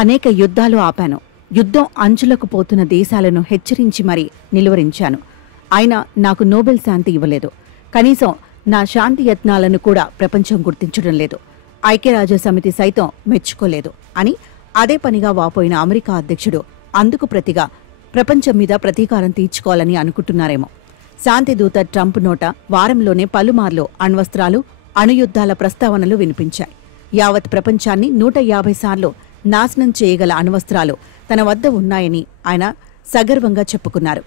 అనేక యుద్ధాలు ఆపాను. యుద్ధం అంచులకు పోతున్న దేశాలను హెచ్చరించి మరీ నిలువరించాను. అయినా నాకు నోబెల్ శాంతి ఇవ్వలేదు. కనీసం నా శాంతి యత్నాలను కూడా ప్రపంచం గుర్తించడం లేదు. ఐక్యరాజ్యసమితి సైతం మెచ్చుకోలేదు అని అదే పనిగా వాపోయిన అమెరికా అధ్యక్షుడు అందుకు ప్రతిగా ప్రపంచం మీద ప్రతీకారం తీర్చుకోవాలని అనుకుంటున్నారేమో. శాంతిదూత ట్రంప్ నోట వారంలోనే పలుమార్లు అణ్వస్త్రాలు, అణుయుద్ధాల ప్రస్తావనలు వినిపించాయి. యావత్ ప్రపంచాన్ని 150 సార్లు నాశనం చేయగల అణ్వస్త్రాలు తన వద్ద ఉన్నాయని ఆయన సగర్వంగా చెప్పుకున్నారు.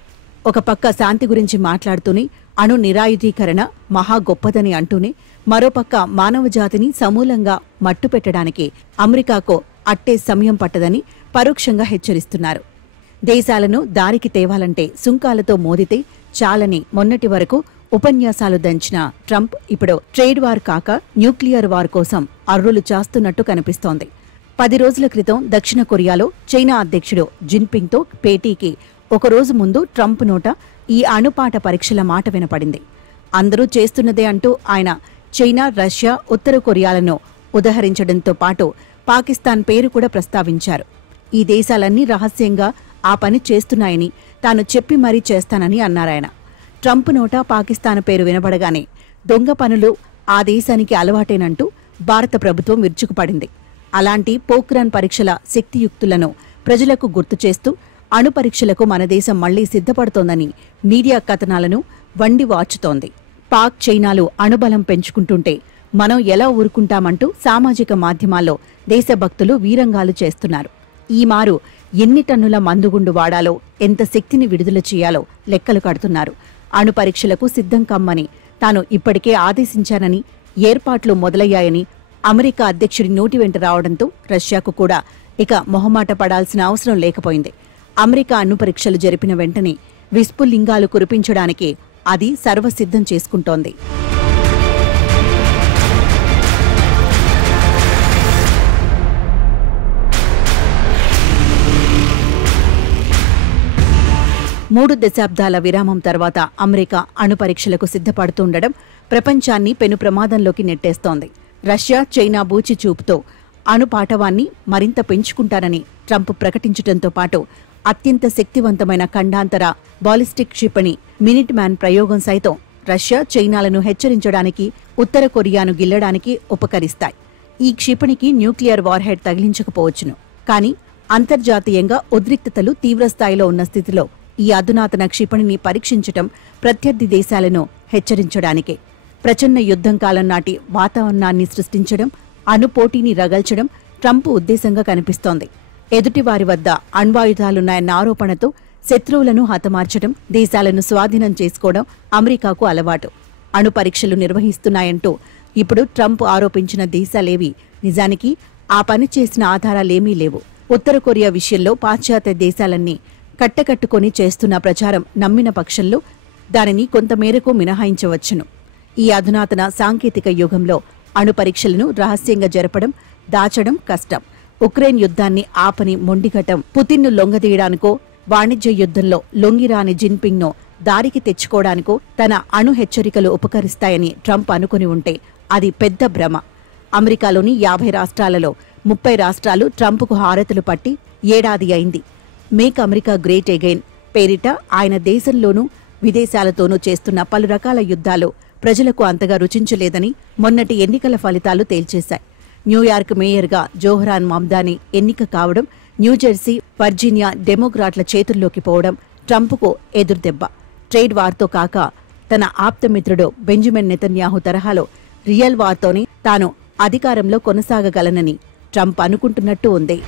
ఒక పక్క శాంతి గురించి మాట్లాడుతూనే అణు నిరాయుధీకరణ మహా గొప్పదని అంటూనే మరోపక్క మానవజాతిని సమూలంగా మట్టుపెట్టడానికి అమెరికాకు అట్టే సమయం పట్టదని పరోక్షంగా హెచ్చరిస్తున్నారు. దేశాలను దారికి తేవాలంటే సుంకాలతో మోదితే చాలని మొన్నటి వరకు ఉపన్యాసాలు దంచిన ట్రంప్ ఇప్పుడు ట్రేడ్ వార్ కాక న్యూక్లియర్ వార్ కోసం అర్రులు చాస్తున్నట్టు కనిపిస్తోంది. 10 రోజుల క్రితం దక్షిణ కొరియాలో చైనా అధ్యక్షుడు జిన్పింగ్తో భేటీకి ఒకరోజు ముందు ట్రంప్ నోట ఈ అణుపాఠ పరీక్షల మాట వినపడింది. అందరూ చేస్తున్నదే అంటూ ఆయన చైనా, రష్యా, ఉత్తర కొరియాలను ఉదహరించడంతో పాటు పాకిస్తాన్ పేరు కూడా ప్రస్తావించారు. ఈ దేశాలన్నీ రహస్యంగా ఆ పని చేస్తున్నాయని తాను చెప్పి మరీ చేస్తానని అన్నారాయన. ట్రంప్ నోట పాకిస్తాన్ పేరు వినబడగానే దొంగ పనులు ఆ దేశానికి అలవాటేనంటూ భారత ప్రభుత్వం విరుచుకుపడింది. అలాంటి పోఖ్రాన్ పరీక్షల శక్తియుక్తులను ప్రజలకు గుర్తు చేస్తూ అణు పరీక్షలకు మన దేశం మళ్లీ సిద్ధపడుతోందని మీడియా కథనాలను వండి వాచుతోంది. పాక్, చైనాలు అణుబలం పెంచుకుంటుంటే మనం ఎలా ఊరుకుంటామంటూ సామాజిక మాధ్యమాల్లో దేశభక్తులు వీరంగాలు చేస్తున్నారు. ఈ మారు ఎన్ని టన్నుల మందుగుండు వాడాలో, ఎంత శక్తిని విడుదల చేయాలో లెక్కలు కడుతున్నారు. అణు పరీక్షలకు సిద్ధం కమ్మని తాను ఇప్పటికే ఆదేశించానని, ఏర్పాట్లు మొదలయ్యాయని అమెరికా అధ్యక్షుడి నోటి వెంట రావడంతో రష్యాకు కూడా ఇక మొహమాట పడాల్సిన అవసరం లేకపోయింది. అమెరికా అణు పరీక్షలు జరిపిన వెంటనే విస్ఫులింగాలు కురిపించడానికి అది సర్వసిద్ధం చేసుకుంటోంది. మూడు దశాబ్దాల విరామం తర్వాత అమెరికా అణు పరీక్షలకు సిద్ధపడుతుండడం ప్రపంచాన్ని పెను ప్రమాదంలోకి నెట్టేస్తోంది. రష్యా, చైనా బూచి చూపుతో అణుపాఠవాన్ని మరింత పెంచుకుంటారని ట్రంప్ ప్రకటించడంతో పాటు అత్యంత శక్తివంతమైన ఖండాంతర బాలిస్టిక్ క్షిపణి మినిట్ మ్యాన్ ప్రయోగం సైతం రష్యా, చైనాలను హెచ్చరించడానికి, ఉత్తర కొరియాను గిల్లడానికి ఉపకరిస్తాయి. ఈ క్షిపణికి న్యూక్లియర్ వార్హెడ్ తగిలించకపోవచ్చును. కానీ అంతర్జాతీయంగా ఉద్రిక్తతలు తీవ్రస్థాయిలో ఉన్న స్థితిలో ఈ అధునాతన క్షిపణిని పరీక్షించటం ప్రత్యర్థి దేశాలను హెచ్చరించడానికే. ప్రచన్న యుద్ధం కాలం నాటి వాతావరణాన్ని సృష్టించడం, అణుపోటీని రగల్చడం ట్రంప్ ఉద్దేశంగా కనిపిస్తోంది. ఎదుటివారి వద్ద అణ్వాయుధాలున్నాయన్న ఆరోపణతో శత్రువులను హతమార్చడం, దేశాలను స్వాధీనం చేసుకోవడం అమెరికాకు అలవాటు. అణు పరీక్షలు నిర్వహిస్తున్నాయంటూ ఇప్పుడు ట్రంప్ ఆరోపించిన దేశాలేవి నిజానికి ఆ పని చేసిన ఆధారాలేమీ లేవు. ఉత్తర కొరియా విషయంలో పాశ్చాత్య దేశాలన్నీ కట్టకట్టుకొని చేస్తున్న ప్రచారం నమ్మిన పక్షంలో దానిని కొంతమేరకు మినహాయించవచ్చును. ఈ అధునాతన సాంకేతిక యుగంలో అణు పరీక్షలను రహస్యంగా జరపడం, దాచడం కష్టం. ఉక్రెయిన్ యుద్ధాన్ని ఆపని మొండిఘటం పుతిన్ను లొంగదీయడానికో, వాణిజ్య యుద్ధంలో లొంగిరాని జిన్పింగ్ను దారికి తెచ్చుకోవడానికో తన అణు హెచ్చరికలు ఉపకరిస్తాయని ట్రంప్ అనుకుని ఉంటే అది పెద్ద భ్రమ. అమెరికాలోని 50 రాష్ట్రాలలో 30 రాష్ట్రాలు ట్రంప్కు హారతులు పట్టి ఏడాది అయింది. మేక్ అమెరికా గ్రేట్ అగైన్ పేరిట ఆయన దేశంలోనూ విదేశాలతోనూ చేస్తున్న పలు రకాల యుద్ధాలు ప్రజలకు అంతగా రుచించలేదని మొన్నటి ఎన్నికల ఫలితాలు తేల్చేశాయి. న్యూయార్క్ మేయర్గా జోహ్రాన్ మమ్దాని ఎన్నిక కావడం, న్యూజెర్సీ, వర్జీనియా డెమోక్రాట్ల చేతుల్లోకి పోవడం ట్రంప్కు ఎదురుదెబ్బ. ట్రేడ్ వార్తో కాక తన ఆప్తమిత్రుడు బెంజమిన్ నెతన్యాహు తరహాలో రియల్ వార్తోనే తాను అధికారంలో కొనసాగగలనని ట్రంప్ అనుకుంటున్నట్టు ఉంది.